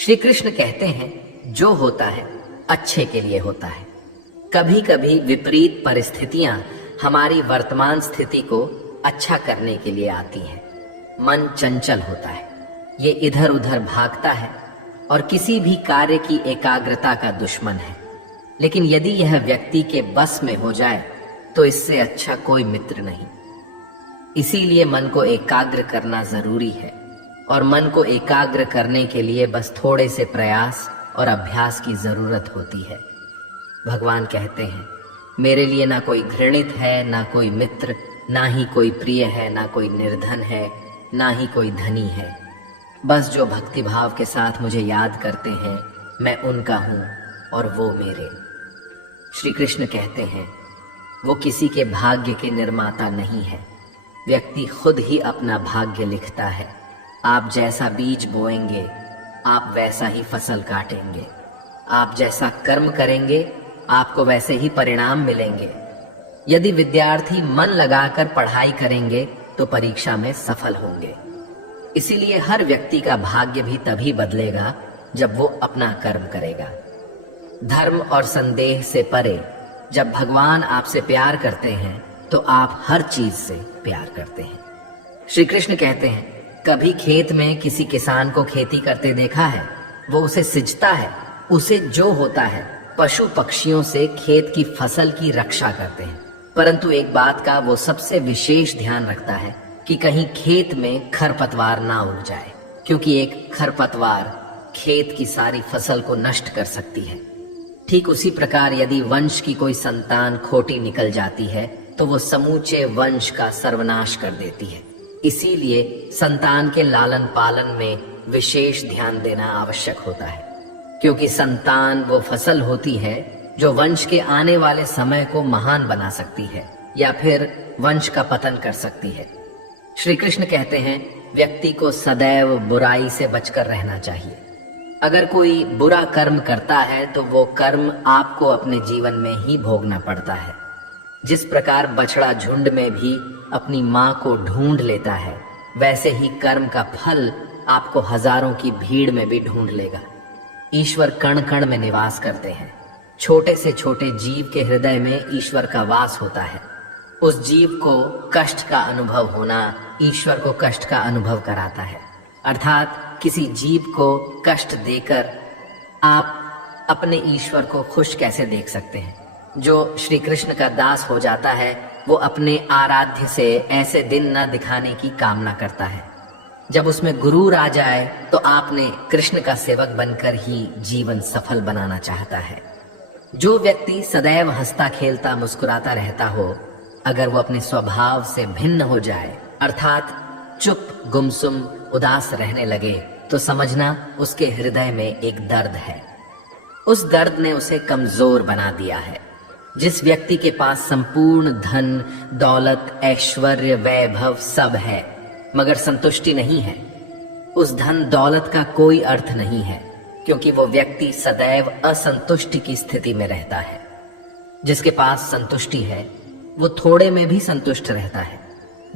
श्री कृष्ण कहते हैं जो होता है अच्छे के लिए होता है। कभी कभी विपरीत परिस्थितियां हमारी वर्तमान स्थिति को अच्छा करने के लिए आती हैं। मन चंचल होता है, ये इधर उधर भागता है और किसी भी कार्य की एकाग्रता का दुश्मन है। लेकिन यदि यह व्यक्ति के बस में हो जाए तो इससे अच्छा कोई मित्र नहीं। इसीलिए मन को एकाग्र करना जरूरी है और मन को एकाग्र करने के लिए बस थोड़े से प्रयास और अभ्यास की जरूरत होती है। भगवान कहते हैं, मेरे लिए ना कोई घृणित है, ना कोई मित्र, ना ही कोई प्रिय है, ना कोई निर्धन है, ना ही कोई धनी है। बस जो भक्तिभाव के साथ मुझे याद करते हैं, मैं उनका हूं और वो मेरे। श्री कृष्ण कहते हैं, वो किसी के भाग्य के निर्माता नहीं है। व्यक्ति खुद ही अपना भाग्य लिखता है। आप जैसा बीज बोएंगे, आप वैसा ही फसल काटेंगे। आप जैसा कर्म करेंगे, आपको वैसे ही परिणाम मिलेंगे। यदि विद्यार्थी मन लगाकर पढ़ाई करेंगे तो परीक्षा में सफल होंगे। इसीलिए हर व्यक्ति का भाग्य भी तभी बदलेगा जब वो अपना कर्म करेगा। धर्म और संदेह से परे जब भगवान आपसे प्यार करते हैं तो आप हर चीज से प्यार करते हैं। श्री कृष्ण कहते हैं, कभी खेत में किसी किसान को खेती करते देखा है? वो उसे सिंचता है। उसे जो होता है, पशु पक्षियों से खेत की फसल की रक्षा करते हैं। परंतु एक बात का वो सबसे विशेष ध्यान रखता है कि कहीं खेत में खरपतवार ना उग जाए, क्योंकि एक खरपतवार खेत की सारी फसल को नष्ट कर सकती है। ठीक उसी प्रकार यदि वंश की कोई संतान खोटी निकल जाती है तो वो समूचे वंश का सर्वनाश कर देती है। इसीलिए संतान के लालन पालन में विशेष ध्यान देना आवश्यक होता है, क्योंकि संतान वो फसल होती है जो वंश के आने वाले समय को महान बना सकती है या फिर वंश का पतन कर सकती है। श्री कृष्ण कहते हैं, व्यक्ति को सदैव बुराई से बचकर रहना चाहिए। अगर कोई बुरा कर्म करता है तो वो कर्म आपको अपने जीवन में ही भोगना पड़ता है। जिस प्रकार बछड़ा झुंड में भी अपनी माँ को ढूंढ लेता है, वैसे ही कर्म का फल आपको हजारों की भीड़ में भी ढूंढ लेगा। ईश्वर कण कण में निवास करते हैं। छोटे से छोटे जीव के हृदय में ईश्वर का वास होता है। उस जीव को कष्ट का अनुभव होना ईश्वर को कष्ट का अनुभव कराता है। अर्थात किसी जीव को कष्ट देकर आप अपने ईश्वर को खुश कैसे देख सकते हैं? जो श्री कृष्ण का दास हो जाता है वो अपने आराध्य से ऐसे दिन न दिखाने की कामना करता है। जब उसमें गुरूर आ जाए तो आपने कृष्ण का सेवक बनकर ही जीवन सफल बनाना चाहता है। जो व्यक्ति सदैव हंसता खेलता मुस्कुराता रहता हो, अगर वो अपने स्वभाव से भिन्न हो जाए, अर्थात चुप गुमसुम उदास रहने लगे, तो समझना उसके हृदय में एक दर्द है। उस दर्द ने उसे कमजोर बना दिया है। जिस व्यक्ति के पास संपूर्ण धन दौलत ऐश्वर्य वैभव सब है मगर संतुष्टि नहीं है, उस धन दौलत का कोई अर्थ नहीं है, क्योंकि वो व्यक्ति सदैव असंतुष्टि की स्थिति में रहता है। जिसके पास संतुष्टि है वो थोड़े में भी संतुष्ट रहता है।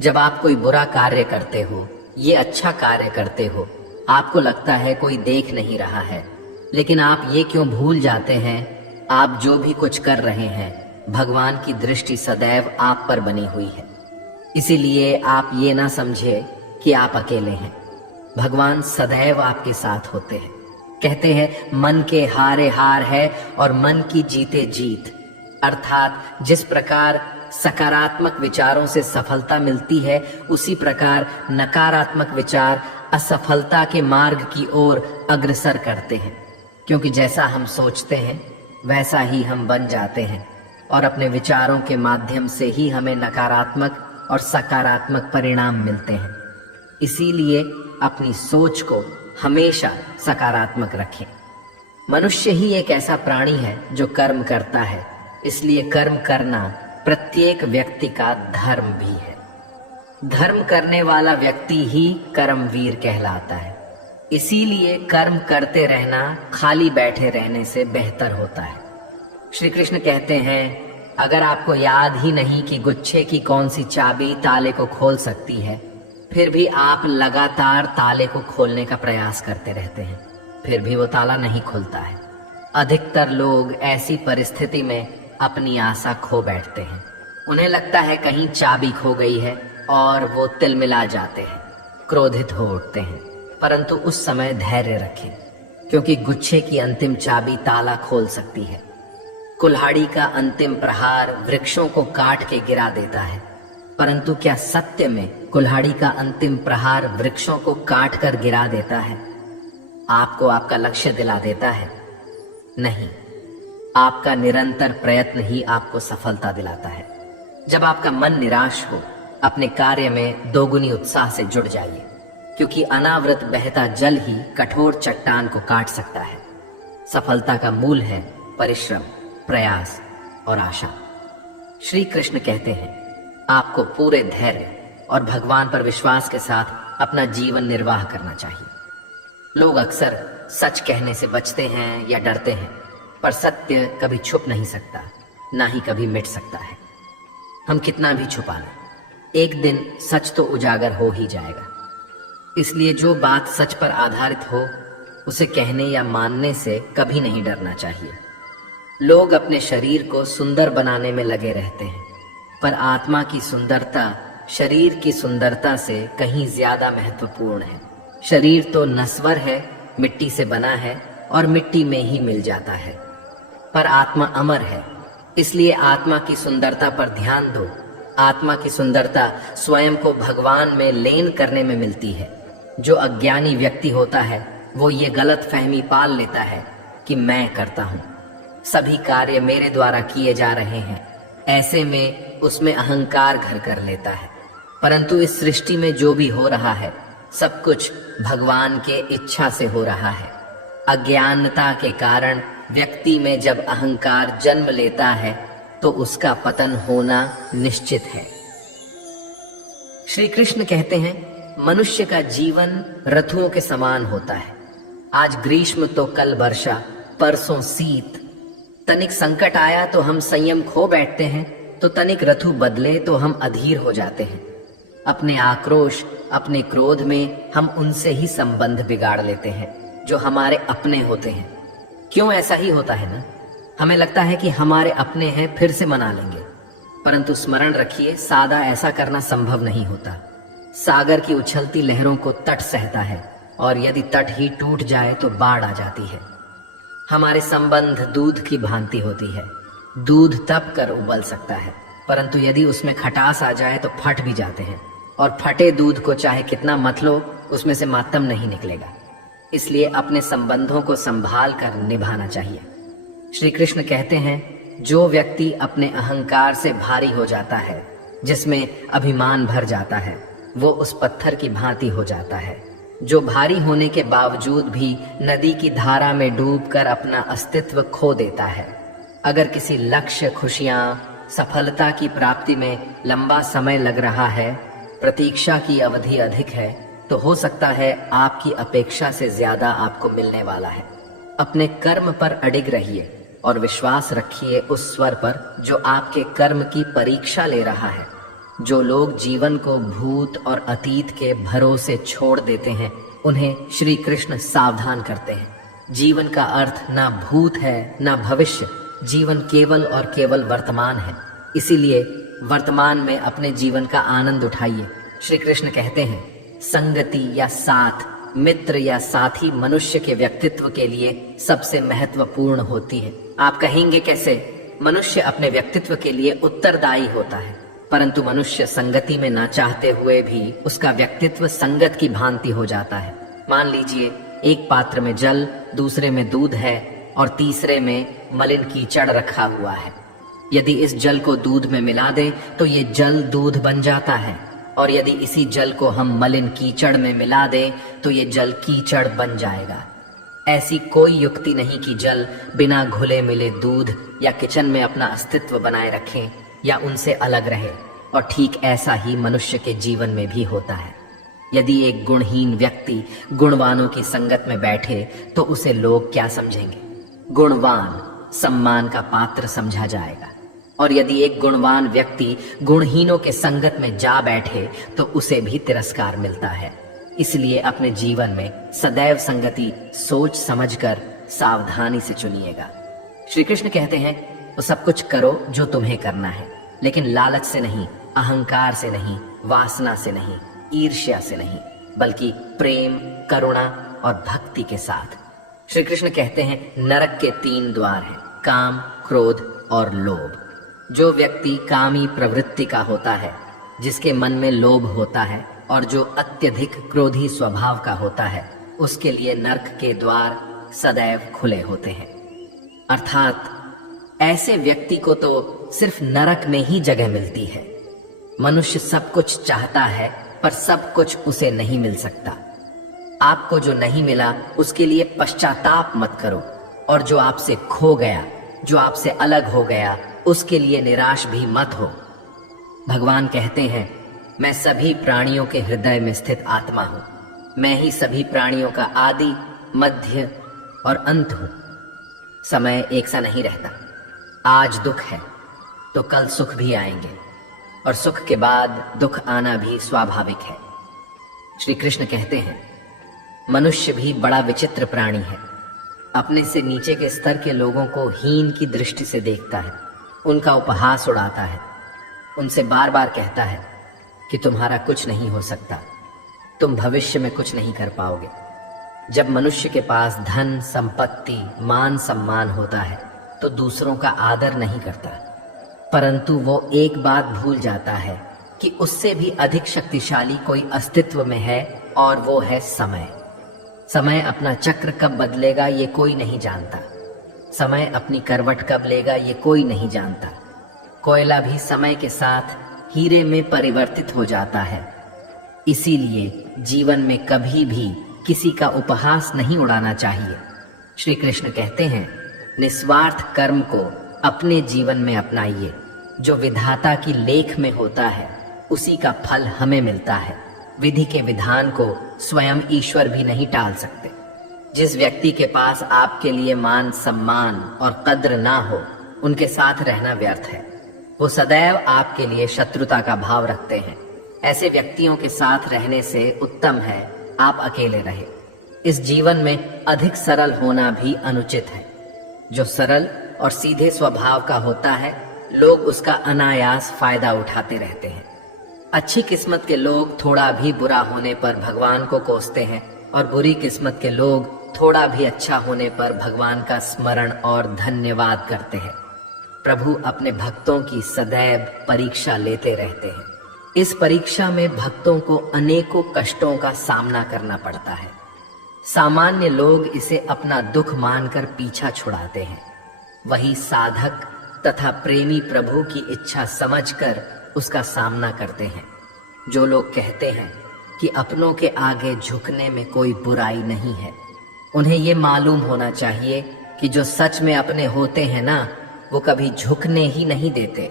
जब आप कोई बुरा कार्य करते हो, ये अच्छा कार्य करते हो, आपको लगता है कोई देख नहीं रहा है, लेकिन आप ये क्यों भूल जाते हैं, आप जो भी कुछ कर रहे हैं भगवान की दृष्टि सदैव आप पर बनी हुई है। इसीलिए आप ये ना समझे कि आप अकेले हैं। भगवान सदैव आपके साथ होते हैं। कहते हैं, मन के हारे हार है और मन की जीते जीत। अर्थात जिस प्रकार सकारात्मक विचारों से सफलता मिलती है, उसी प्रकार नकारात्मक विचार असफलता के मार्ग की ओर अग्रसर करते हैं। क्योंकि जैसा हम सोचते हैं वैसा ही हम बन जाते हैं और अपने विचारों के माध्यम से ही हमें नकारात्मक और सकारात्मक परिणाम मिलते हैं। इसीलिए अपनी सोच को हमेशा सकारात्मक रखें। मनुष्य ही एक ऐसा प्राणी है जो कर्म करता है, इसलिए कर्म करना प्रत्येक व्यक्ति का धर्म भी है। धर्म करने वाला व्यक्ति ही कर्मवीर कहलाता है। इसीलिए कर्म करते रहना खाली बैठे रहने से बेहतर होता है। श्री कृष्ण कहते हैं, अगर आपको याद ही नहीं कि गुच्छे की कौन सी चाबी ताले को खोल सकती है, फिर भी आप लगातार ताले को खोलने का प्रयास करते रहते हैं, फिर भी वो ताला नहीं खुलता है। अधिकतर लोग ऐसी परिस्थिति में अपनी आशा खो बैठते हैं। उन्हें लगता है कहीं चाबी खो गई है और वो तिलमिला जाते हैं, क्रोधित हो उठते हैं। परंतु उस समय धैर्य रखें, क्योंकि गुच्छे की अंतिम चाबी ताला खोल सकती है। कुल्हाड़ी का अंतिम प्रहार वृक्षों को काट के गिरा देता है, परंतु क्या सत्य में कुल्हाड़ी का अंतिम प्रहार वृक्षों को काट कर गिरा देता है? आपको आपका लक्ष्य दिला देता है? नहीं, आपका निरंतर प्रयत्न ही आपको सफलता दिलाता है। जब आपका मन निराश हो, अपने कार्य में दोगुनी उत्साह से जुड़ जाइए, क्योंकि अनावृत बहता जल ही कठोर चट्टान को काट सकता है। सफलता का मूल है परिश्रम, प्रयास और आशा। श्री कृष्ण कहते हैं, आपको पूरे धैर्य और भगवान पर विश्वास के साथ अपना जीवन निर्वाह करना चाहिए। लोग अक्सर सच कहने से बचते हैं या डरते हैं, पर सत्य कभी छुप नहीं सकता, ना ही कभी मिट सकता है। हम कितना भी छुपा लें, एक दिन सच तो उजागर हो ही जाएगा। इसलिए जो बात सच पर आधारित हो, उसे कहने या मानने से कभी नहीं डरना चाहिए। लोग अपने शरीर को सुंदर बनाने में लगे रहते हैं, पर आत्मा की सुंदरता शरीर की सुंदरता से कहीं ज्यादा महत्वपूर्ण है। शरीर तो नश्वर है, मिट्टी से बना है और मिट्टी में ही मिल जाता है, पर आत्मा अमर है। इसलिए आत्मा की सुंदरता पर ध्यान दो। आत्मा की सुंदरता स्वयं को भगवान में लीन करने में मिलती है। जो अज्ञानी व्यक्ति होता है, वो ये गलत फहमी पाल लेता है कि मैं करता हूँ, सभी कार्य मेरे द्वारा किए जा रहे हैं। ऐसे में उसमें अहंकार घर कर लेता है। परंतु इस सृष्टि में जो भी हो रहा है, सब कुछ भगवान के इच्छा से हो रहा है। अज्ञानता के कारण व्यक्ति में जब अहंकार जन्म लेता है, तो उसका पतन होना निश्चित है। श्री कृष्ण कहते हैं, मनुष्य का जीवन रथुओं के समान होता है। आज ग्रीष्म तो कल वर्षा, परसों शीत। तनिक संकट आया तो हम संयम खो बैठते हैं, तो तनिक ऋतु बदले तो हम अधीर हो जाते हैं। अपने आक्रोश, अपने क्रोध में हम उनसे ही संबंध बिगाड़ लेते हैं जो हमारे अपने होते हैं। क्यों ऐसा ही होता है ना? हमें लगता है कि हमारे अपने हैं, फिर से मना लेंगे। परंतु स्मरण रखिए, सादा ऐसा करना संभव नहीं होता। सागर की उछलती लहरों को तट सहता है, और यदि तट ही टूट जाए तो बाढ़ आ जाती है। हमारे संबंध दूध की भांति होती है। दूध तप कर उबल सकता है, परंतु यदि उसमें खटास आ जाए तो फट भी जाते हैं, और फटे दूध को चाहे कितना मत लो, उसमें से मातम नहीं निकलेगा। इसलिए अपने संबंधों को संभाल कर निभाना चाहिए। श्री कृष्ण कहते हैं, जो व्यक्ति अपने अहंकार से भारी हो जाता है, जिसमें अभिमान भर जाता है, वो उस पत्थर की भांति हो जाता है, जो भारी होने के बावजूद भी नदी की धारा में डूबकर अपना अस्तित्व खो देता है। अगर किसी लक्ष्य, खुशियां, सफलता की प्राप्ति में लंबा समय लग रहा है, प्रतीक्षा की अवधि अधिक है, तो हो सकता है आपकी अपेक्षा से ज्यादा आपको मिलने वाला है। अपने कर्म पर अडिग रहिए और विश्वास रखिए उस स्वर पर जो आपके कर्म की परीक्षा ले रहा है। जो लोग जीवन को भूत और अतीत के भरोसे छोड़ देते हैं, उन्हें श्री कृष्ण सावधान करते हैं। जीवन का अर्थ ना भूत है ना भविष्य, जीवन केवल और केवल वर्तमान है। इसीलिए वर्तमान में अपने जीवन का आनंद उठाइए। श्री कृष्ण कहते हैं, संगति या साथ, मित्र या साथी मनुष्य के व्यक्तित्व के लिए सबसे महत्वपूर्ण होती है। आप कहेंगे कैसे? मनुष्य अपने व्यक्तित्व के लिए उत्तरदायी होता है, परंतु मनुष्य संगति में ना चाहते हुए भी उसका व्यक्तित्व संगत की भांति हो जाता है। मान लीजिए, एक पात्र में जल, दूसरे में दूध है और तीसरे में मलिन कीचड़ रखा हुआ है। यदि इस जल को दूध में मिला दें तो ये जल दूध बन जाता है, और यदि इसी जल को हम मलिन कीचड़ में मिला दें तो ये जल कीचड़ बन जाएगा। ऐसी कोई युक्ति नहीं कि जल बिना घुले मिले दूध या किचन में अपना अस्तित्व बनाए रखें या उनसे अलग रहे। और ठीक ऐसा ही मनुष्य के जीवन में भी होता है। यदि एक गुणहीन व्यक्ति गुणवानों की संगत में बैठे तो उसे लोग क्या समझेंगे? गुणवान सम्मान का पात्र समझा जाएगा, और यदि एक गुणवान व्यक्ति गुणहीनों के संगत में जा बैठे तो उसे भी तिरस्कार मिलता है। इसलिए अपने जीवन में सदैव संगति सोच समझकर सावधानी से चुनिएगा। श्री कृष्ण कहते हैं, वो सब कुछ करो जो तुम्हें करना है, लेकिन लालच से नहीं, अहंकार से नहीं, वासना से नहीं, ईर्ष्या से नहीं, बल्कि प्रेम, करुणा और भक्ति के साथ। श्री कृष्ण कहते हैं, नरक के 3 द्वार हैं, काम, क्रोध और लोभ। जो व्यक्ति कामी प्रवृत्ति का होता है, जिसके मन में लोभ होता है और जो अत्यधिक क्रोधी स्वभाव का होता है, उसके लिए नरक के द्वार सदैव खुले होते हैं। अर्थात ऐसे व्यक्ति को तो सिर्फ नरक में ही जगह मिलती है। मनुष्य सब कुछ चाहता है, पर सब कुछ उसे नहीं मिल सकता। आपको जो नहीं मिला उसके लिए पश्चाताप मत करो, और जो आपसे खो गया, जो आपसे अलग हो गया, उसके लिए निराश भी मत हो। भगवान कहते हैं, मैं सभी प्राणियों के हृदय में स्थित आत्मा हूं। मैं ही सभी प्राणियों का आदि, मध्य और अंत हूं। समय एक सा नहीं रहता। आज दुख है तो कल सुख भी आएंगे, और सुख के बाद दुख आना भी स्वाभाविक है। श्री कृष्ण कहते हैं, मनुष्य भी बड़ा विचित्र प्राणी है। अपने से नीचे के स्तर के लोगों को हीन की दृष्टि से देखता है, उनका उपहास उड़ाता है, उनसे बार बार कहता है कि तुम्हारा कुछ नहीं हो सकता, तुम भविष्य में कुछ नहीं कर पाओगे। जब मनुष्य के पास धन, संपत्ति, मान सम्मान होता है तो दूसरों का आदर नहीं करता, परंतु वो एक बात भूल जाता है कि उससे भी अधिक शक्तिशाली कोई अस्तित्व में है, और वो है समय। समय अपना चक्र कब बदलेगा ये कोई नहीं जानता। समय अपनी करवट कब लेगा ये कोई नहीं जानता। कोयला भी समय के साथ हीरे में परिवर्तित हो जाता है। इसीलिए जीवन में कभी भी किसी का उपहास नहीं उड़ाना चाहिए। श्री कृष्ण कहते हैं, निस्वार्थ कर्म को अपने जीवन में अपनाइए। जो विधाता की लेख में होता है उसी का फल हमें मिलता है। विधि के विधान को स्वयं ईश्वर भी नहीं टाल सकते। जिस व्यक्ति के पास आपके लिए मान सम्मान और कद्र ना हो, उनके साथ रहना व्यर्थ है। वो सदैव आपके लिए शत्रुता का भाव रखते हैं। ऐसे व्यक्तियों के साथ रहने से उत्तम है आप अकेले रहे। इस जीवन में अधिक सरल होना भी अनुचित है। जो सरल और सीधे स्वभाव का होता है, लोग उसका अनायास फायदा उठाते रहते हैं। अच्छी किस्मत के लोग थोड़ा भी बुरा होने पर भगवान को कोसते हैं, और बुरी किस्मत के लोग थोड़ा भी अच्छा होने पर भगवान का स्मरण और धन्यवाद करते हैं। प्रभु अपने भक्तों की सदैव परीक्षा लेते रहते हैं। इस परीक्षा में भक्तों को अनेकों कष्टों का सामना करना पड़ता है। सामान्य लोग इसे अपना दुख मानकर पीछा छुड़ाते हैं। वही साधक तथा प्रेमी प्रभु की इच्छा समझकर उसका सामना करते हैं। जो लोग कहते हैं कि अपनों के आगे झुकने में कोई बुराई नहीं है, उन्हें ये मालूम होना चाहिए कि जो सच में अपने होते हैं ना, वो कभी झुकने ही नहीं देते।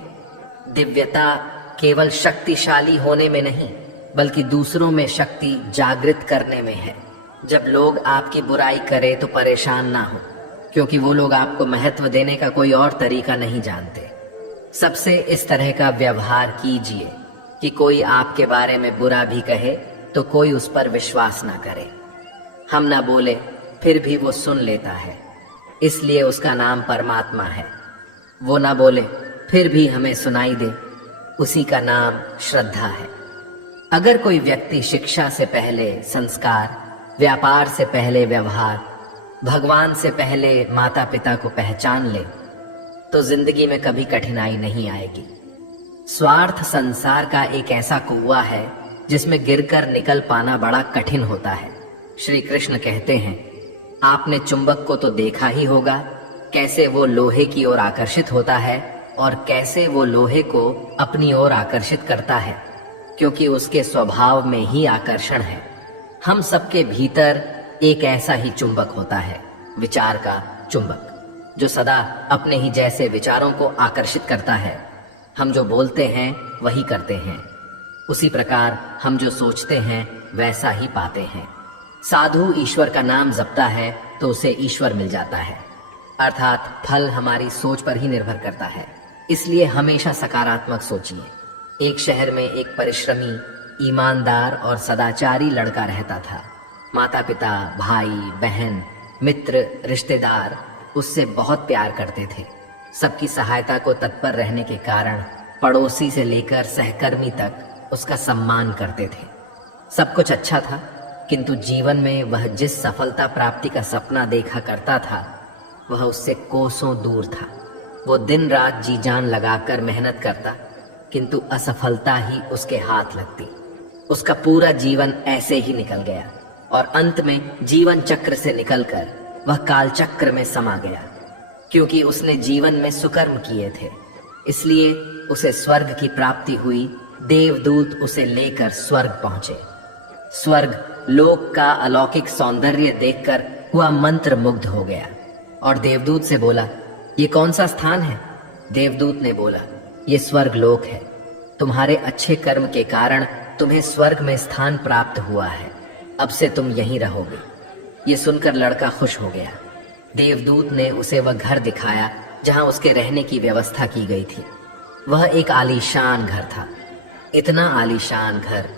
दिव्यता केवल शक्तिशाली होने में नहीं, बल्कि दूसरों में शक्ति जागृत करने में है। जब लोग आपकी बुराई करें तो परेशान ना हो, क्योंकि वो लोग आपको महत्व देने का कोई और तरीका नहीं जानते। सबसे इस तरह का व्यवहार कीजिए कि कोई आपके बारे में बुरा भी कहे तो कोई उस पर विश्वास ना करे। हम ना बोले फिर भी वो सुन लेता है, इसलिए उसका नाम परमात्मा है। वो ना बोले फिर भी हमें सुनाई दे, उसी का नाम श्रद्धा है। अगर कोई व्यक्ति शिक्षा से पहले संस्कार, व्यापार से पहले व्यवहार, भगवान से पहले माता पिता को पहचान ले, तो जिंदगी में कभी कठिनाई नहीं आएगी। स्वार्थ संसार का एक ऐसा कुआं है जिसमें गिरकर निकल पाना बड़ा कठिन होता है। श्री कृष्ण कहते हैं, आपने चुंबक को तो देखा ही होगा, कैसे वो लोहे की ओर आकर्षित होता है और कैसे वो लोहे को अपनी ओर आकर्षित करता है, क्योंकि उसके स्वभाव में ही आकर्षण है। हम सबके भीतर एक ऐसा ही चुंबक होता है, विचार का चुंबक, जो सदा अपने ही जैसे विचारों को आकर्षित करता है। हम जो बोलते हैं वही करते हैं, उसी प्रकार हम जो सोचते हैं वैसा ही पाते हैं। साधु ईश्वर का नाम जपता है तो उसे ईश्वर मिल जाता है, अर्थात फल हमारी सोच पर ही निर्भर करता है। इसलिए हमेशा सकारात्मक सोचिए। एक शहर में एक परिश्रमी ईमानदार और सदाचारी लड़का रहता था। माता पिता, भाई बहन, मित्र, रिश्तेदार उससे बहुत प्यार करते थे। सबकी सहायता को तत्पर रहने के कारण पड़ोसी से लेकर सहकर्मी तक उसका सम्मान करते थे। सब कुछ अच्छा था, किंतु जीवन में वह जिस सफलता प्राप्ति का सपना देखा करता था वह उससे कोसों दूर था। वो दिन रात जी जान लगाकर मेहनत करता, किंतु असफलता ही उसके हाथ लगती। उसका पूरा जीवन ऐसे ही निकल गया और अंत में जीवन चक्र से निकलकर वह काल चक्र में समा गया। क्योंकि उसने जीवन में सुकर्म किए थे, इसलिए उसे स्वर्ग की प्राप्ति हुई। देवदूत उसे लेकर स्वर्ग पहुंचे। स्वर्ग लोक का अलौकिक सौंदर्य देखकर हुआ मंत्र मुग्ध हो गया और देवदूत से बोला, ये कौन सा स्थान है? देवदूत ने बोला, ये स्वर्ग लोक है। तुम्हारे अच्छे कर्म के कारण तुम्हें स्वर्ग में स्थान प्राप्त हुआ है। अब से तुम यहीं रहोगे। ये सुनकर लड़का खुश हो गया। देवदूत ने उसे वह घर दिखाया जहां उसके रहने की व्यवस्था की गई थी। वह एक आलीशान घर था, इतना आलीशान घर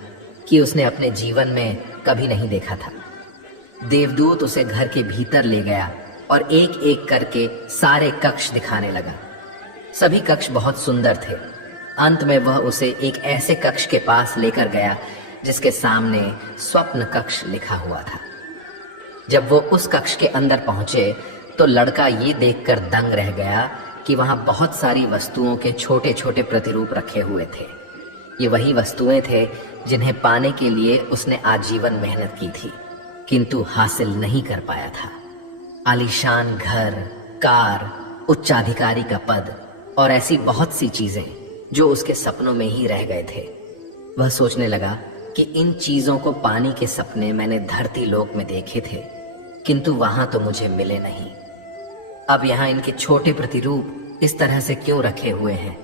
कि उसने अपने जीवन में कभी नहीं देखा था। देवदूत उसे घर के भीतर ले गया और एक एक करके सारे कक्ष दिखाने लगा। सभी कक्ष बहुत सुंदर थे। अंत में वह उसे एक ऐसे कक्ष के पास लेकर गया जिसके सामने स्वप्न कक्ष लिखा हुआ था। जब वो उस कक्ष के अंदर पहुंचे तो लड़का ये देखकर दंग रह गया कि वहां बहुत सारी वस्तुओं के छोटे छोटे प्रतिरूप रखे हुए थे। ये वही वस्तुएं थे जिन्हें पाने के लिए उसने आजीवन मेहनत की थी, किंतु हासिल नहीं कर पाया था। आलीशान घर, कार, उच्चाधिकारी का पद और ऐसी बहुत सी चीजें जो उसके सपनों में ही रह गए थे। वह सोचने लगा कि इन चीजों को पाने के सपने मैंने धरती लोक में देखे थे, किंतु वहां तो मुझे मिले नहीं। अब यहाँ इनके छोटे प्रतिरूप इस तरह से क्यों रखे हुए हैं?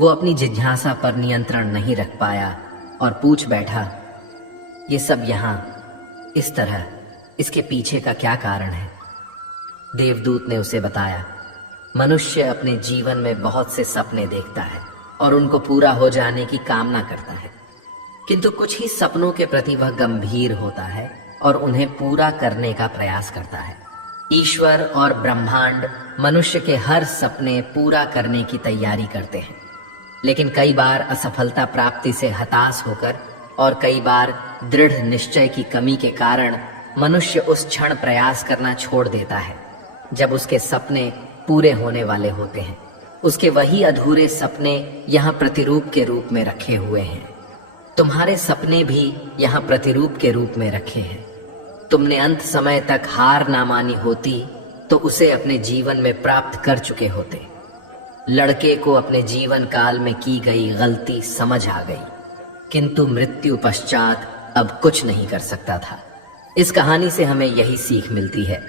वो अपनी जिज्ञासा पर नियंत्रण नहीं रख पाया और पूछ बैठा, ये सब यहाँ इस तरह, इसके पीछे का क्या कारण है? देवदूत ने उसे बताया, मनुष्य अपने जीवन में बहुत से सपने देखता है और उनको पूरा हो जाने की कामना करता है, किंतु कुछ ही सपनों के प्रति वह गंभीर होता है और उन्हें पूरा करने का प्रयास करता है। ईश्वर और ब्रह्मांड मनुष्य के हर सपने पूरा करने की तैयारी करते हैं, लेकिन कई बार असफलता प्राप्ति से हताश होकर और कई बार दृढ़ निश्चय की कमी के कारण मनुष्य उस क्षण प्रयास करना छोड़ देता है जब उसके सपने पूरे होने वाले होते हैं। उसके वही अधूरे सपने यहाँ प्रतिरूप के रूप में रखे हुए हैं। तुम्हारे सपने भी यहाँ प्रतिरूप के रूप में रखे हैं। तुमने अंत समय तक हार ना मानी होती तो उसे अपने जीवन में प्राप्त कर चुके होते। लड़के को अपने जीवन काल में की गई गलती समझ आ गई, किंतु मृत्यु पश्चात अब कुछ नहीं कर सकता था। इस कहानी से हमें यही सीख मिलती है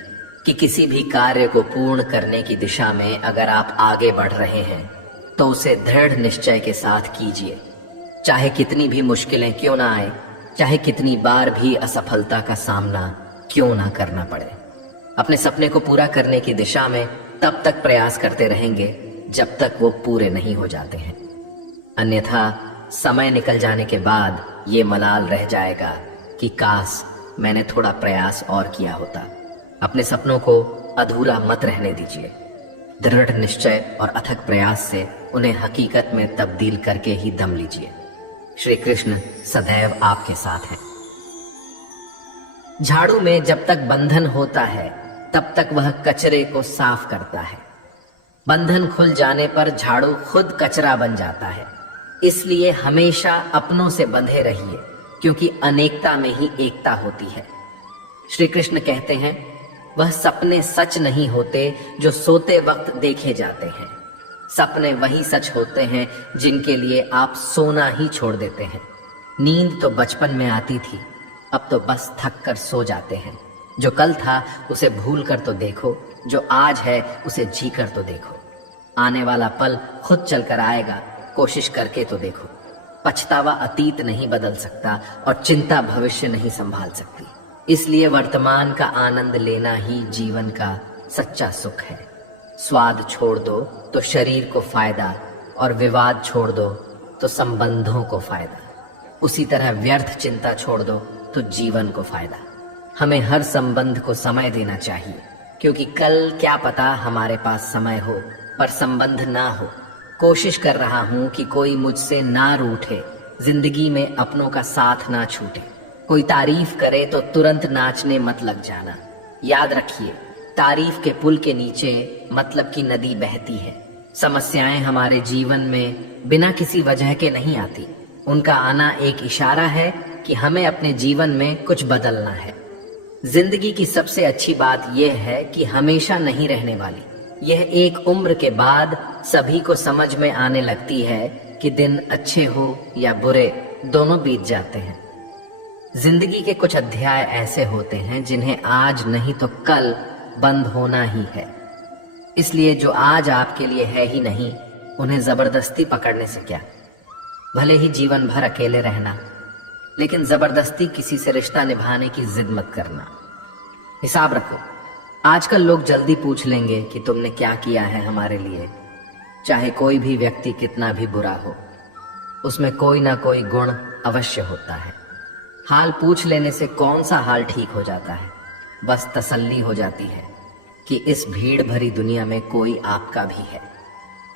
कि किसी भी कार्य को पूर्ण करने की दिशा में अगर आप आगे बढ़ रहे हैं तो उसे दृढ़ निश्चय के साथ कीजिए, चाहे कितनी भी मुश्किलें क्यों ना आए, चाहे कितनी बार भी असफलता का सामना क्यों ना करना पड़े। अपने सपने को पूरा करने की दिशा में तब तक प्रयास करते रहेंगे जब तक वो पूरे नहीं हो जाते हैं, अन्यथा समय निकल जाने के बाद ये मलाल रह जाएगा कि काश मैंने थोड़ा प्रयास और किया होता। अपने सपनों को अधूरा मत रहने दीजिए। दृढ़ निश्चय और अथक प्रयास से उन्हें हकीकत में तब्दील करके ही दम लीजिए। श्री कृष्ण सदैव आपके साथ हैं। झाड़ू में जब तक बंधन होता है तब तक वह कचरे को साफ करता है। बंधन खुल जाने पर झाड़ू खुद कचरा बन जाता है। इसलिए हमेशा अपनों से बंधे रहिए, क्योंकि अनेकता में ही एकता होती है। श्री कृष्ण कहते हैं, वह सपने सच नहीं होते जो सोते वक्त देखे जाते हैं। सपने वही सच होते हैं जिनके लिए आप सोना ही छोड़ देते हैं। नींद तो बचपन में आती थी, अब तो बस थक कर सो जाते हैं। जो कल था उसे भूल कर तो देखो, जो आज है उसे जी कर तो देखो। आने वाला पल खुद चलकर आएगा, कोशिश करके तो देखो। पछतावा अतीत नहीं बदल सकता और चिंता भविष्य नहीं संभाल सकती। इसलिए वर्तमान का आनंद लेना ही जीवन का सच्चा सुख है। स्वाद छोड़ दो तो शरीर को फायदा, और विवाद छोड़ दो तो संबंधों को फायदा। उसी तरह व्यर्थ चिंता छोड़ दो तो जीवन को फायदा। हमें हर संबंध को समय देना चाहिए, क्योंकि कल क्या पता हमारे पास समय हो पर संबंध ना हो। कोशिश कर रहा हूं कि कोई मुझसे ना रूठे, जिंदगी में अपनों का साथ ना छूटे। कोई तारीफ करे तो तुरंत नाचने मत लग जाना। याद रखिए, तारीफ के पुल के नीचे मतलब की नदी बहती है। समस्याएं हमारे जीवन में बिना किसी वजह के नहीं आती। उनका आना एक इशारा है कि हमें अपने जीवन में कुछ बदलना है। जिंदगी की सबसे अच्छी बात यह है कि हमेशा नहीं रहने वाली। यह एक उम्र के बाद सभी को समझ में आने लगती है कि दिन अच्छे हो या बुरे, दोनों बीत जाते हैं। जिंदगी के कुछ अध्याय ऐसे होते हैं जिन्हें आज नहीं तो कल बंद होना ही है। इसलिए जो आज आपके लिए है ही नहीं, उन्हें जबरदस्ती पकड़ने से क्या। भले ही जीवन भर अकेले रहना, लेकिन जबरदस्ती किसी से रिश्ता निभाने की जिद मत करना। हिसाब रखो, आजकल लोग जल्दी पूछ लेंगे कि तुमने क्या किया है हमारे लिए। चाहे कोई भी व्यक्ति कितना भी बुरा हो, उसमें कोई ना कोई गुण अवश्य होता है। हाल पूछ लेने से कौन सा हाल ठीक हो जाता है। बस तसल्ली हो जाती है कि इस भीड़ भरी दुनिया में कोई आपका भी है।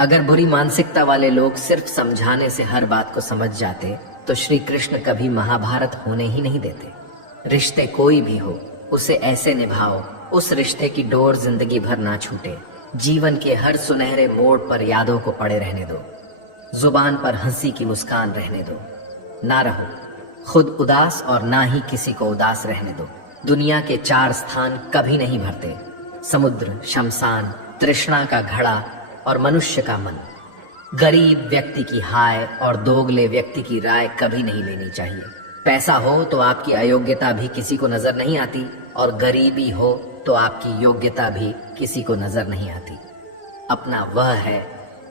अगर बुरी मानसिकता वाले लोग सिर्फ समझाने से हर बात को समझ जाते तो श्री कृष्ण कभी महाभारत होने ही नहीं देते। रिश्ते कोई भी हो, उसे ऐसे निभाओ उस रिश्ते की डोर जिंदगी भर ना छूटे। जीवन के हर सुनहरे मोड़ पर यादों को पड़े रहने दो। जुबान पर हंसी की मुस्कान रहने दो। ना रहो खुद उदास और ना ही किसी को उदास रहने दो। दुनिया के 4 स्थान कभी नहीं भरते, समुद्र, शमशान, तृष्णा का घड़ा और मनुष्य का मन। गरीब व्यक्ति की हाय और दोगले व्यक्ति की राय कभी नहीं लेनी चाहिए। पैसा हो तो आपकी अयोग्यता भी किसी को नजर नहीं आती, और गरीबी हो तो आपकी योग्यता भी किसी को नजर नहीं आती। अपना वह है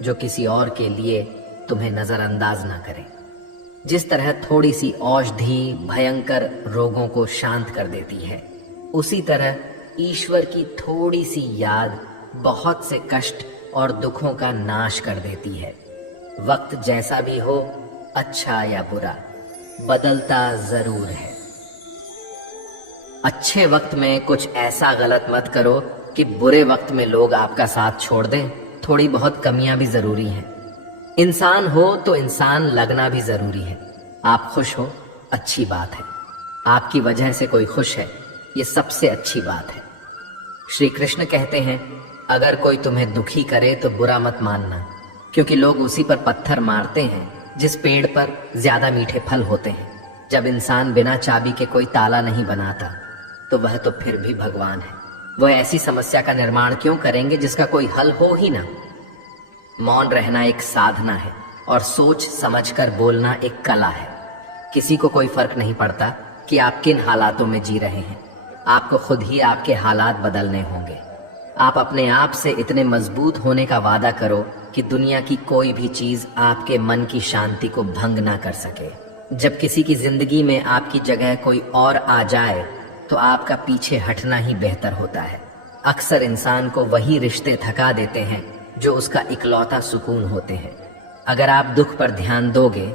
जो किसी और के लिए तुम्हें नजरअंदाज ना करे। जिस तरह थोड़ी सी औषधि भयंकर रोगों को शांत कर देती है, उसी तरह ईश्वर की थोड़ी सी याद बहुत से कष्ट और दुखों का नाश कर देती है। वक्त जैसा भी हो, अच्छा या बुरा, बदलता जरूर है। अच्छे वक्त में कुछ ऐसा गलत मत करो कि बुरे वक्त में लोग आपका साथ छोड़ दें। थोड़ी बहुत कमियां भी जरूरी हैं। इंसान हो तो इंसान लगना भी जरूरी है। आप खुश हो, अच्छी बात है। आपकी वजह से कोई खुश है, ये सबसे अच्छी बात है। श्री कृष्ण कहते हैं, अगर कोई तुम्हें दुखी करे तो बुरा मत मानना, क्योंकि लोग उसी पर पत्थर मारते हैं जिस पेड़ पर ज्यादा मीठे फल होते हैं। जब इंसान बिना चाबी के कोई ताला नहीं बनाता तो वह तो फिर भी भगवान है। वह ऐसी समस्या का निर्माण क्यों करेंगे जिसका कोई हल हो ही ना। मौन रहना एक साधना है और सोच समझकर बोलना एक कला है। किसी को कोई फर्क नहीं पड़ता कि आप किन हालातों में जी रहे हैं। आपको खुद ही आपके हालात बदलने होंगे। आप अपने आप से इतने मजबूत होने का वादा करो कि दुनिया की कोई भी चीज आपके मन की शांति को भंग ना कर सके। जब किसी की जिंदगी में आपकी जगह कोई और आ जाए तो आपका पीछे हटना ही बेहतर होता है। अक्सर इंसान को वही रिश्ते थका देते हैं जो उसका इकलौता सुकून होते हैं। अगर आप दुख पर ध्यान दोगे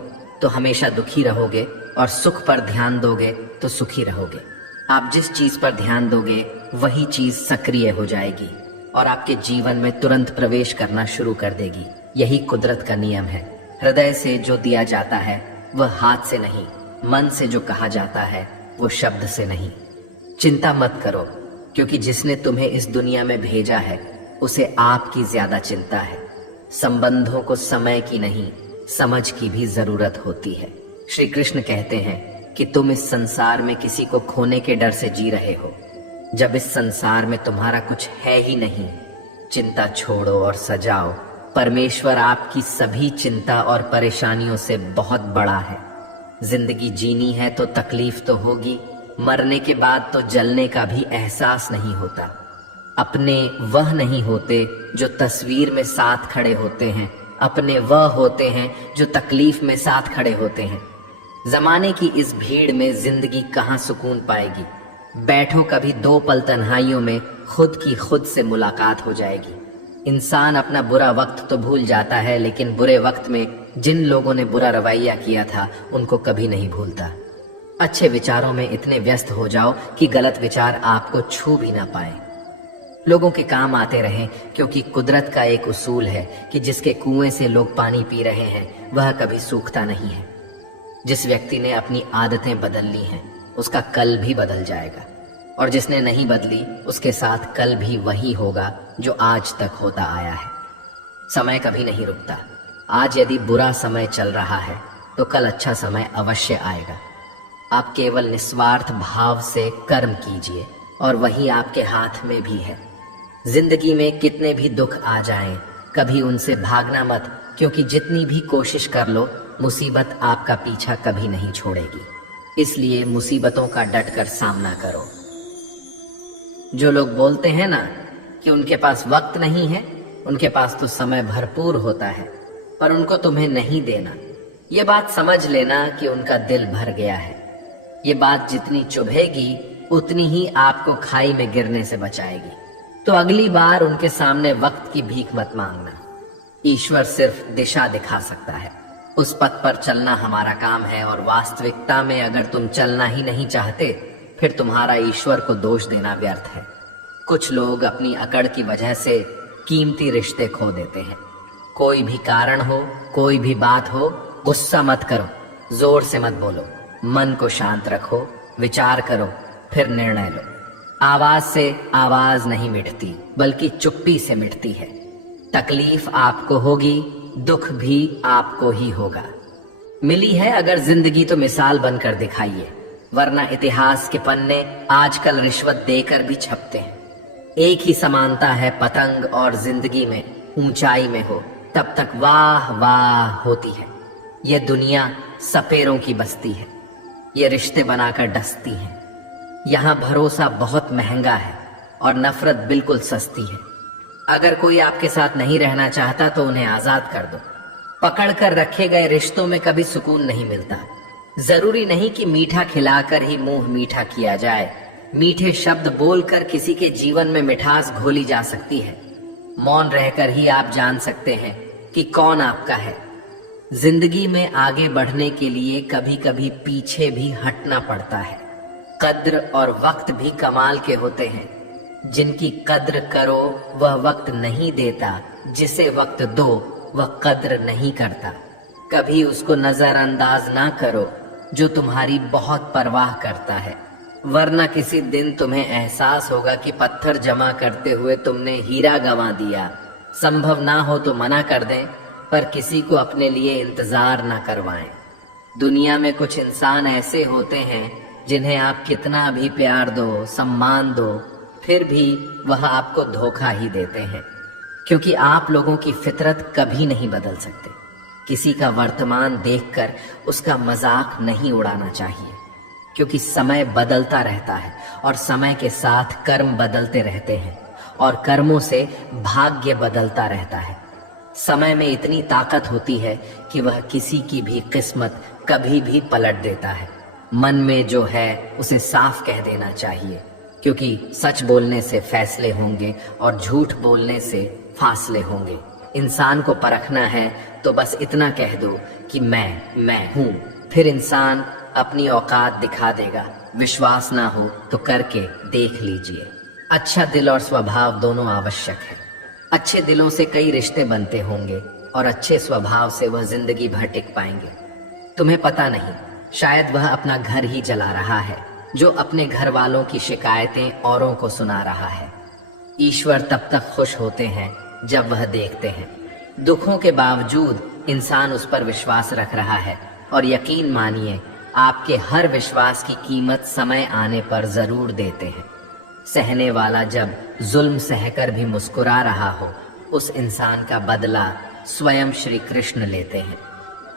तो हमेशा दुखी रहोगे, और सुख पर ध्यान दोगे तो सुखी रहोगे। आप जिस चीज पर ध्यान दोगे वही चीज सक्रिय हो जाएगी और आपके जीवन में तुरंत प्रवेश करना शुरू कर देगी। यही कुदरत का नियम है। हृदय से जो दिया जाता है वह हाथ से नहीं, मन से जो कहा जाता है वो शब्द से नहीं। चिंता मत करो, क्योंकि जिसने तुम्हें इस दुनिया में भेजा है उसे आपकी ज्यादा चिंता है। संबंधों को समय की नहीं, समझ की भी जरूरत होती है। श्री कृष्ण कहते हैं कि तुम इस संसार में किसी को खोने के डर से जी रहे हो, जब इस संसार में तुम्हारा कुछ है ही नहीं। चिंता छोड़ो और सजाओ। परमेश्वर आपकी सभी चिंता और परेशानियों से बहुत बड़ा है। जिंदगी जीनी है तो तकलीफ तो होगी, मरने के बाद तो जलने का भी एहसास नहीं होता। अपने वह नहीं होते जो तस्वीर में साथ खड़े होते हैं, अपने वह होते हैं जो तकलीफ में साथ खड़े होते हैं। जमाने की इस भीड़ में जिंदगी कहाँ सुकून पाएगी। बैठो कभी 2 पल तन्हाइयों में खुद की खुद से मुलाकात हो जाएगी। इंसान अपना बुरा वक्त तो भूल जाता है, लेकिन बुरे वक्त में जिन लोगों ने बुरा रवैया किया था उनको कभी नहीं भूलता। अच्छे विचारों में इतने व्यस्त हो जाओ कि गलत विचार आपको छू भी ना पाए। लोगों के काम आते रहें, क्योंकि कुदरत का एक उसूल है कि जिसके कुएं से लोग पानी पी रहे हैं वह कभी सूखता नहीं है। जिस व्यक्ति ने अपनी आदतें बदल ली हैं उसका कल भी बदल जाएगा, और जिसने नहीं बदली उसके साथ कल भी वही होगा जो आज तक होता आया है। समय कभी नहीं रुकता। आज यदि बुरा समय चल रहा है तो कल अच्छा समय अवश्य आएगा। आप केवल निस्वार्थ भाव से कर्म कीजिए और वही आपके हाथ में भी है। जिंदगी में कितने भी दुख आ जाएं, कभी उनसे भागना मत, क्योंकि जितनी भी कोशिश कर लो मुसीबत आपका पीछा कभी नहीं छोड़ेगी। इसलिए मुसीबतों का डटकर सामना करो। जो लोग बोलते हैं ना कि उनके पास वक्त नहीं है, उनके पास तो समय भरपूर होता है, पर उनको तुम्हें नहीं देना। ये बात समझ लेना कि उनका दिल भर गया है। ये बात जितनी चुभेगी उतनी ही आपको खाई में गिरने से बचाएगी। तो अगली बार उनके सामने वक्त की भीख मत मांगना। ईश्वर सिर्फ दिशा दिखा सकता है, उस पथ पर चलना हमारा काम है। और वास्तविकता में अगर तुम चलना ही नहीं चाहते फिर तुम्हारा ईश्वर को दोष देना व्यर्थ है। कुछ लोग अपनी अकड़ की वजह से कीमती रिश्ते खो देते हैं। कोई भी कारण हो, कोई भी बात हो, गुस्सा मत करो, जोर से मत बोलो, मन को शांत रखो, विचार करो, फिर निर्णय लो। आवाज से आवाज नहीं मिटती, बल्कि चुप्पी से मिटती है। तकलीफ आपको होगी, दुख भी आपको ही होगा। मिली है अगर जिंदगी तो मिसाल बनकर दिखाइए, वरना इतिहास के पन्ने आजकल रिश्वत देकर भी छपते हैं। एक ही समानता है पतंग और जिंदगी में, ऊंचाई में हो तब तक वाह वाह होती है। यह दुनिया सपेरों की बस्ती है, ये रिश्ते बनाकर डसती हैं। यहाँ भरोसा बहुत महंगा है और नफरत बिल्कुल सस्ती है। अगर कोई आपके साथ नहीं रहना चाहता तो उन्हें आजाद कर दो। पकड़ कर रखे गए रिश्तों में कभी सुकून नहीं मिलता। जरूरी नहीं कि मीठा खिलाकर ही मुंह मीठा किया जाए। मीठे शब्द बोलकर किसी के जीवन में मिठास घोली जा सकती है। मौन रहकर ही आप जान सकते हैं कि कौन आपका है। जिंदगी में आगे बढ़ने के लिए कभी कभी पीछे भी हटना पड़ता है। कद्र और वक्त भी कमाल के होते हैं। जिनकी कद्र करो वह वक्त नहीं देता, जिसे वक्त दो वह कद्र नहीं करता। कभी उसको नजरअंदाज ना करो जो तुम्हारी बहुत परवाह करता है, वरना किसी दिन तुम्हें एहसास होगा कि पत्थर जमा करते हुए तुमने हीरा गंवा दिया। संभव ना हो तो मना कर दें, पर किसी को अपने लिए इंतजार ना करवाएं। दुनिया में कुछ इंसान ऐसे होते हैं जिन्हें आप कितना भी प्यार दो, सम्मान दो, फिर भी वह आपको धोखा ही देते हैं, क्योंकि आप लोगों की फितरत कभी नहीं बदल सकते। किसी का वर्तमान देखकर उसका मजाक नहीं उड़ाना चाहिए, क्योंकि समय बदलता रहता है और समय के साथ कर्म बदलते रहते हैं और कर्मों से भाग्य बदलता रहता है। समय में इतनी ताकत होती है कि वह किसी की भी किस्मत कभी भी पलट देता है। मन में जो है उसे साफ कह देना चाहिए, क्योंकि सच बोलने से फैसले होंगे और झूठ बोलने से फासले होंगे। इंसान को परखना है तो बस इतना कह दो कि मैं हूँ, फिर इंसान अपनी औकात दिखा देगा। विश्वास ना हो तो करके देख लीजिए। अच्छा दिल और स्वभाव दोनों आवश्यक है। अच्छे दिलों से कई रिश्ते बनते होंगे और अच्छे स्वभाव से वह जिंदगी भर टिक पाएंगे। तुम्हें पता नहीं, शायद वह अपना घर ही जला रहा है जो अपने घर वालों की शिकायतें औरों को सुना रहा है। ईश्वर तब तक खुश होते हैं जब वह देखते हैं दुखों के बावजूद इंसान उस पर विश्वास रख रहा है। और यकीन मानिए, आपके हर विश्वास की कीमत समय आने पर जरूर देते हैं। सहने वाला जब जुल्म सहकर भी मुस्कुरा रहा हो, उस इंसान का बदला स्वयं श्री कृष्ण लेते हैं।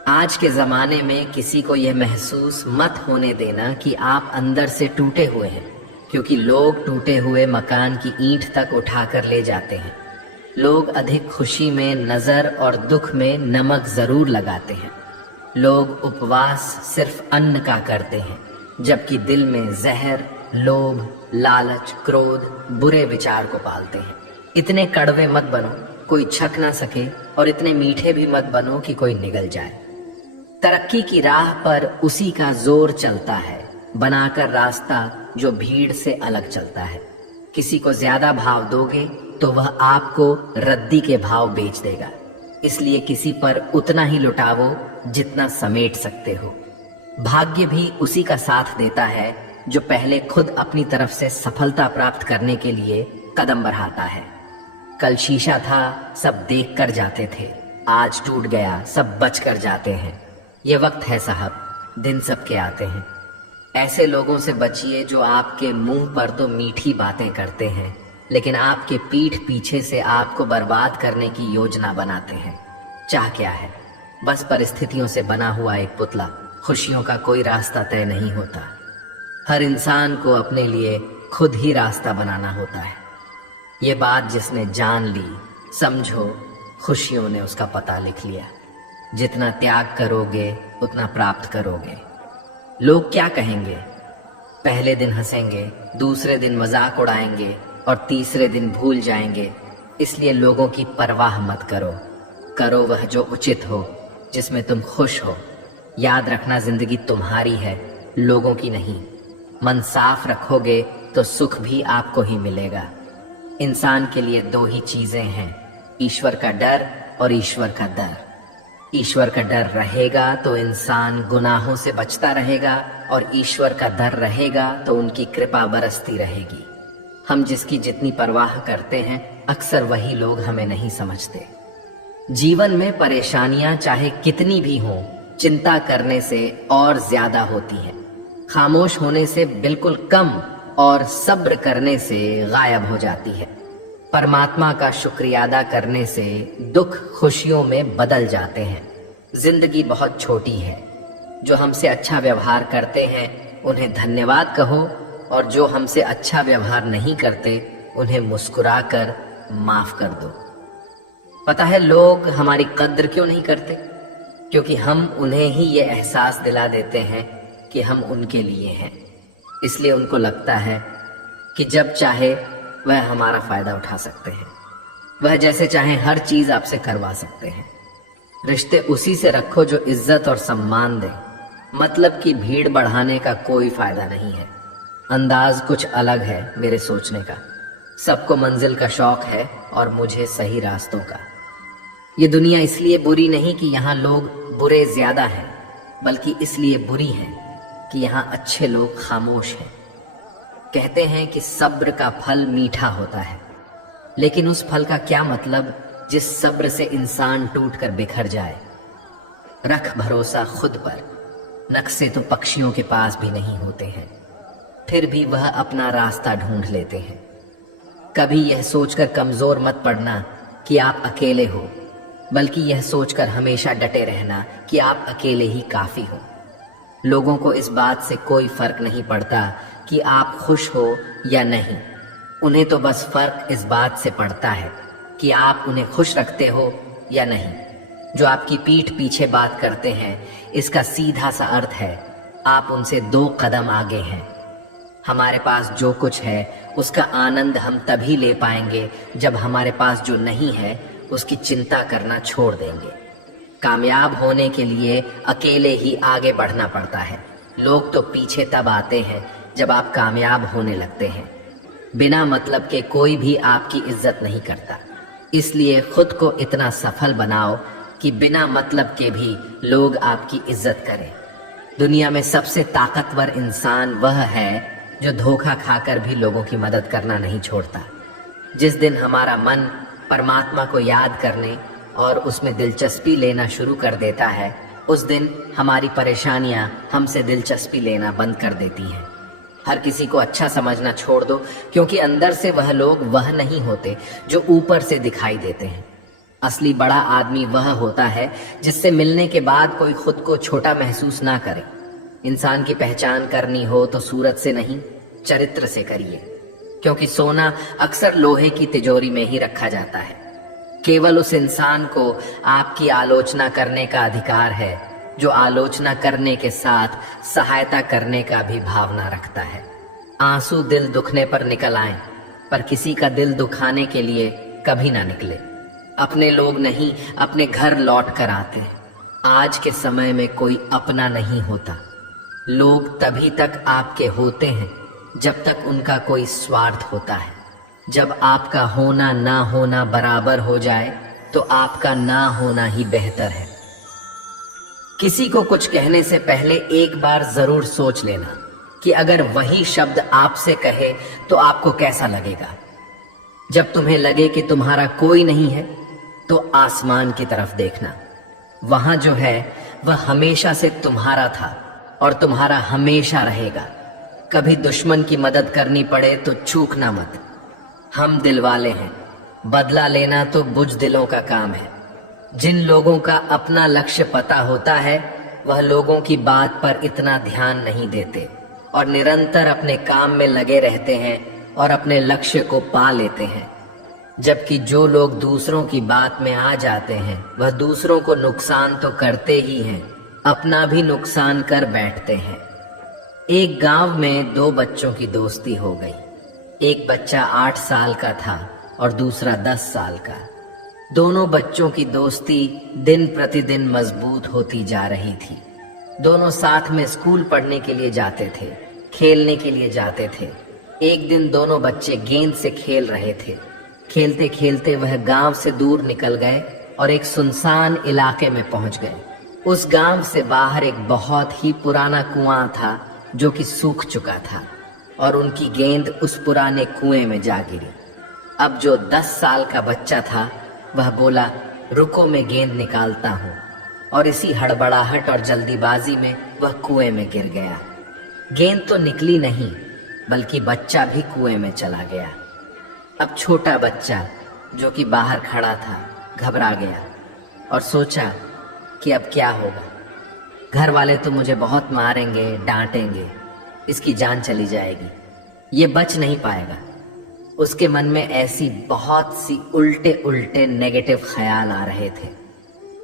आज के जमाने में किसी को यह महसूस मत होने देना कि आप अंदर से टूटे हुए हैं, क्योंकि लोग टूटे हुए मकान की ईंट तक उठाकर ले जाते हैं। लोग अधिक खुशी में नजर और दुख में नमक जरूर लगाते हैं। लोग उपवास सिर्फ अन्न का करते हैं, जबकि दिल में जहर, लोभ, लालच, क्रोध, बुरे विचार को पालते हैं। इतने कड़वे मत बनो कोई छक ना सके, और इतने मीठे भी मत बनो कि कोई निगल जाए। तरक्की की राह पर उसी का जोर चलता है, बनाकर रास्ता जो भीड़ से अलग चलता है। किसी को ज्यादा भाव दोगे तो वह आपको रद्दी के भाव बेच देगा, इसलिए किसी पर उतना ही लुटावो जितना समेट सकते हो। भाग्य भी उसी का साथ देता है जो पहले खुद अपनी तरफ से सफलता प्राप्त करने के लिए कदम बढ़ाता है। कल शीशा था, सब देख कर जाते थे, आज टूट गया, सब बच कर जाते हैं। ये वक्त है साहब, दिन सबके आते हैं। ऐसे लोगों से बचिए जो आपके मुंह पर तो मीठी बातें करते हैं, लेकिन आपके पीठ पीछे से आपको बर्बाद करने की योजना बनाते हैं। चाह क्या है? बस परिस्थितियों से बना हुआ एक पुतला। खुशियों का कोई रास्ता तय नहीं होता। हर इंसान को अपने लिए खुद ही रास्ता बनाना होता है। ये बात जिसने जान ली, समझो खुशियों ने उसका पता लिख लिया। जितना त्याग करोगे उतना प्राप्त करोगे। लोग क्या कहेंगे? पहले दिन हंसेंगे, दूसरे दिन मजाक उड़ाएंगे और तीसरे दिन भूल जाएंगे। इसलिए लोगों की परवाह मत करो, करो वह जो उचित हो, जिसमें तुम खुश हो। याद रखना, जिंदगी तुम्हारी है, लोगों की नहीं। मन साफ रखोगे तो सुख भी आपको ही मिलेगा। इंसान के लिए दो ही चीजें हैं, ईश्वर का डर और ईश्वर का दर। ईश्वर का डर रहेगा तो इंसान गुनाहों से बचता रहेगा, और ईश्वर का डर रहेगा तो उनकी कृपा बरसती रहेगी। हम जिसकी जितनी परवाह करते हैं, अक्सर वही लोग हमें नहीं समझते। जीवन में परेशानियां चाहे कितनी भी हों, चिंता करने से और ज्यादा होती हैं। खामोश होने से बिल्कुल कम और सब्र करने से गायब हो जाती है। परमात्मा का शुक्रिया अदा करने से दुख खुशियों में बदल जाते हैं। जिंदगी बहुत छोटी है। जो हमसे अच्छा व्यवहार करते हैं उन्हें धन्यवाद कहो, और जो हमसे अच्छा व्यवहार नहीं करते उन्हें मुस्कुराकर माफ कर दो। पता है लोग हमारी कद्र क्यों नहीं करते? क्योंकि हम उन्हें ही ये एहसास दिला देते हैं कि हम उनके लिए हैं। इसलिए उनको लगता है कि जब चाहे वह हमारा फायदा उठा सकते हैं, वह जैसे चाहे हर चीज आपसे करवा सकते हैं। रिश्ते उसी से रखो जो इज्जत और सम्मान दे। मतलब की भीड़ बढ़ाने का कोई फायदा नहीं है। अंदाज कुछ अलग है मेरे सोचने का। सबको मंजिल का शौक है और मुझे सही रास्तों का। ये दुनिया इसलिए बुरी नहीं कि यहाँ लोग बुरे ज्यादा हैं, बल्कि इसलिए बुरी है कि यहाँ अच्छे लोग खामोश हैं। कहते हैं कि सब्र का फल मीठा होता है, लेकिन उस फल का क्या मतलब जिस सब्र से इंसान टूटकर बिखर जाए। रख भरोसा खुद पर। नक्शे तो पक्षियों के पास भी नहीं होते हैं, फिर भी वह अपना रास्ता ढूंढ लेते हैं। कभी यह सोचकर कमजोर मत पड़ना कि आप अकेले हो, बल्कि यह सोचकर हमेशा डटे रहना कि आप अकेले ही काफी हो। लोगों को इस बात से कोई फर्क नहीं पड़ता कि आप खुश हो या नहीं। उन्हें तो बस फर्क इस बात से पड़ता है कि आप उन्हें खुश रखते हो या नहीं। जो आपकी पीठ पीछे बात करते हैं, इसका सीधा सा अर्थ है आप उनसे 2 कदम आगे हैं। हमारे पास जो कुछ है उसका आनंद हम तभी ले पाएंगे जब हमारे पास जो नहीं है उसकी चिंता करना छोड़ देंगे। कामयाब होने के लिए अकेले ही आगे बढ़ना पड़ता है। लोग तो पीछे तब आते हैं जब आप कामयाब होने लगते हैं। बिना मतलब के कोई भी आपकी इज्जत नहीं करता। इसलिए खुद को इतना सफल बनाओ कि बिना मतलब के भी लोग आपकी इज्जत करें। दुनिया में सबसे ताकतवर इंसान वह है जो धोखा खाकर भी लोगों की मदद करना नहीं छोड़ता। जिस दिन हमारा मन परमात्मा को याद करने और उसमें दिलचस्पी लेना शुरू कर देता है, उस दिन हमारी परेशानियां हमसे दिलचस्पी लेना बंद कर देती हैं। हर किसी को अच्छा समझना छोड़ दो, क्योंकि अंदर से वह लोग वह नहीं होते जो ऊपर से दिखाई देते हैं। असली बड़ा आदमी वह होता है जिससे मिलने के बाद कोई खुद को छोटा महसूस ना करे। इंसान की पहचान करनी हो तो सूरत से नहीं, चरित्र से करिए, क्योंकि सोना अक्सर लोहे की तिजोरी में ही रखा जाता है। केवल उस इंसान को आपकी आलोचना करने का अधिकार है जो आलोचना करने के साथ सहायता करने का भी भावना रखता है। आंसू दिल दुखने पर निकल आए, पर किसी का दिल दुखाने के लिए कभी ना निकले। अपने लोग नहीं अपने घर लौट कर आते। आज के समय में कोई अपना नहीं होता। लोग तभी तक आपके होते हैं जब तक उनका कोई स्वार्थ होता है। जब आपका होना ना होना बराबर हो जाए तो आपका ना होना ही बेहतर है। किसी को कुछ कहने से पहले एक बार जरूर सोच लेना कि अगर वही शब्द आपसे कहे तो आपको कैसा लगेगा। जब तुम्हें लगे कि तुम्हारा कोई नहीं है तो आसमान की तरफ देखना। वहां जो है वह हमेशा से तुम्हारा था और तुम्हारा हमेशा रहेगा। कभी दुश्मन की मदद करनी पड़े तो चूकना मत। हम दिल वाले हैं, बदला लेना तो बुज़दिलों का काम है। जिन लोगों का अपना लक्ष्य पता होता है वह लोगों की बात पर इतना ध्यान नहीं देते और निरंतर अपने काम में लगे रहते हैं और अपने लक्ष्य को पा लेते हैं। जबकि जो लोग दूसरों की बात में आ जाते हैं वह दूसरों को नुकसान तो करते ही हैं, अपना भी नुकसान कर बैठते हैं। एक गांव में दो बच्चों की दोस्ती हो गई। एक बच्चा 8 साल का था और दूसरा 10 साल का। दोनों बच्चों की दोस्ती दिन प्रतिदिन मजबूत होती जा रही थी। दोनों साथ में स्कूल पढ़ने के लिए जाते थे, खेलने के लिए जाते थे। एक दिन दोनों बच्चे गेंद से खेल रहे थे। खेलते खेलते वह गांव से दूर निकल गए और एक सुनसान इलाके में पहुंच गए। उस गांव से बाहर एक बहुत ही पुराना कुआं था जो कि सूख चुका था और उनकी गेंद उस पुराने कुएं में जा गिरी। अब जो 10 साल का बच्चा था वह बोला, रुको मैं गेंद निकालता हूँ, और इसी हड़बड़ाहट और जल्दीबाजी में वह कुएं में गिर गया। गेंद तो निकली नहीं बल्कि बच्चा भी कुएं में चला गया। अब छोटा बच्चा जो कि बाहर खड़ा था घबरा गया और सोचा कि अब क्या होगा। घर वाले तो मुझे बहुत मारेंगे, डांटेंगे, इसकी जान चली जाएगी, ये बच नहीं पाएगा। उसके मन में ऐसी बहुत सी उल्टे उल्टे नेगेटिव ख्याल आ रहे थे।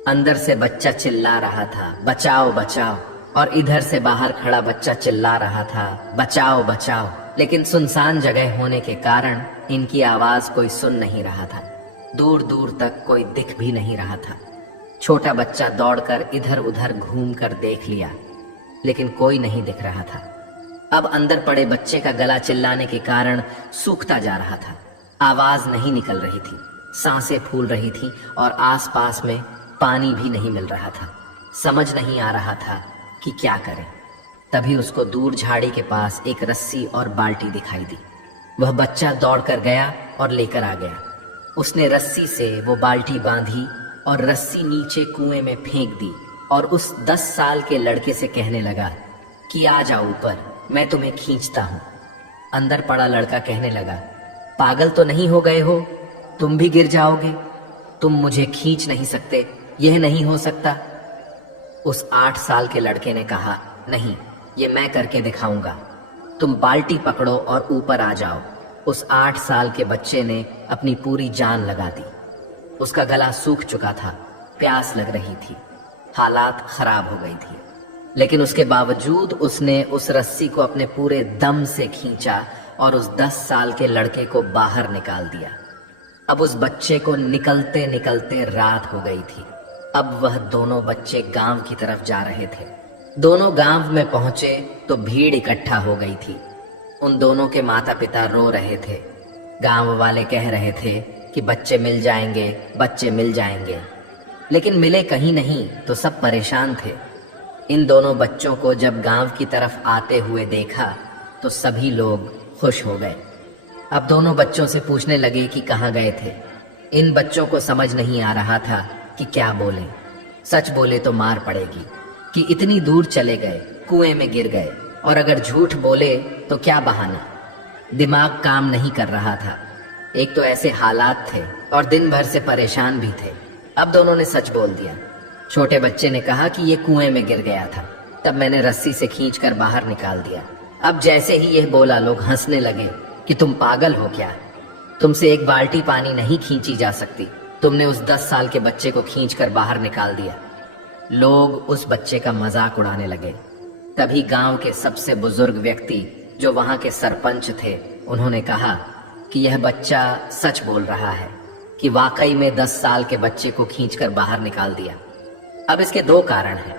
अंदर से बच्चा चिल्ला रहा था, बचाओ बचाओ, और इधर से बाहर खड़ा बच्चा चिल्ला रहा था, बचाओ बचाओ। लेकिन सुनसान जगह होने के कारण इनकी आवाज कोई सुन नहीं रहा था। दूर दूर तक कोई दिख भी नहीं रहा था। छोटा बच्चा दौड़कर इधर उधर घूमकर देख लिया लेकिन कोई नहीं दिख रहा था। अब अंदर पड़े बच्चे का गला चिल्लाने के कारण सूखता जा रहा था। आवाज नहीं निकल रही थी, सांसें फूल रही थी और आसपास में पानी भी नहीं मिल रहा था। समझ नहीं आ रहा था कि क्या करे। तभी उसको दूर झाड़ी के पास एक रस्सी और बाल्टी दिखाई दी। वह बच्चा दौड़कर गया और लेकर आ गया। उसने रस्सी से वो बाल्टी बांधी और रस्सी नीचे कुएं में फेंक दी और उस 10 साल के लड़के से कहने लगा कि आ जाओ ऊपर, मैं तुम्हें खींचता हूं। अंदर पड़ा लड़का कहने लगा, पागल तो नहीं हो गए हो, तुम भी गिर जाओगे, तुम मुझे खींच नहीं सकते, यह नहीं हो सकता। उस 8 साल के लड़के ने कहा, नहीं, ये मैं करके दिखाऊंगा, तुम बाल्टी पकड़ो और ऊपर आ जाओ। उस 8 साल के बच्चे ने अपनी पूरी जान लगा दी। उसका गला सूख चुका था, प्यास लग रही थी, हालात खराब हो गई थी, लेकिन उसके बावजूद उसने उस रस्सी को अपने पूरे दम से खींचा और उस 10 साल के लड़के को बाहर निकाल दिया। अब उस बच्चे को निकलते निकलते रात हो गई थी। अब वह दोनों बच्चे गांव की तरफ जा रहे थे। दोनों गांव में पहुंचे तो भीड़ इकट्ठा हो गई थी। उन दोनों के माता पिता रो रहे थे। गांव वाले कह रहे थे कि बच्चे मिल जाएंगे, बच्चे मिल जाएंगे, लेकिन मिले कहीं नहीं तो सब परेशान थे। इन दोनों बच्चों को जब गांव की तरफ आते हुए देखा तो सभी लोग खुश हो गए। अब दोनों बच्चों से पूछने लगे कि कहाँ गए थे। इन बच्चों को समझ नहीं आ रहा था कि क्या बोले। सच बोले तो मार पड़ेगी कि इतनी दूर चले गए, कुएं में गिर गए, और अगर झूठ बोले तो क्या बहाना। दिमाग काम नहीं कर रहा था। एक तो ऐसे हालात थे और दिन भर से परेशान भी थे। अब दोनों ने सच बोल दिया। छोटे बच्चे ने कहा कि ये कुएं में गिर गया था, तब मैंने रस्सी से खींचकर बाहर निकाल दिया। अब जैसे ही यह बोला लोग हंसने लगे कि तुम पागल हो क्या, तुमसे एक बाल्टी पानी नहीं खींची जा सकती, तुमने उस 10 साल के बच्चे को खींचकर बाहर निकाल दिया। लोग उस बच्चे का मजाक उड़ाने लगे। तभी गांव के सबसे बुजुर्ग व्यक्ति जो वहां के सरपंच थे, उन्होंने कहा कि यह बच्चा सच बोल रहा है कि वाकई में 10 साल के बच्चे को खींचकर बाहर निकाल दिया। अब इसके दो कारण हैं।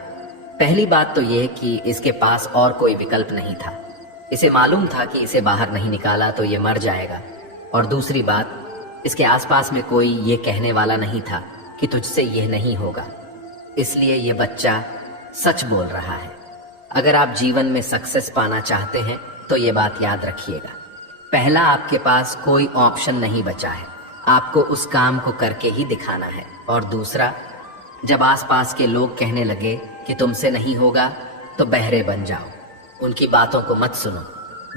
पहली बात तो यह कि इसके पास और कोई विकल्प नहीं था। इसे मालूम था कि इसे बाहर नहीं निकाला तो ये मर जाएगा। और दूसरी बात, इसके आसपास में कोई ये कहने वाला नहीं था कि तुझसे यह नहीं होगा। इसलिए ये बच्चा सच बोल रहा है। अगर आप जीवन में सक्सेस पाना चाहते हैं तो ये बात याद रखिएगा। पहला, आपके पास कोई ऑप्शन नहीं बचा है, आपको उस काम को करके ही दिखाना है। और दूसरा, जब आसपास के लोग कहने लगे कि तुमसे नहीं होगा तो बहरे बन जाओ, उनकी बातों को मत सुनो।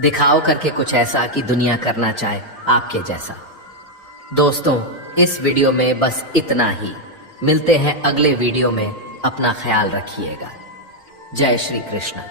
दिखाओ करके कुछ ऐसा कि दुनिया करना चाहे आपके जैसा। दोस्तों, इस वीडियो में बस इतना ही। मिलते हैं अगले वीडियो में। अपना ख्याल रखिएगा। जय श्री कृष्ण।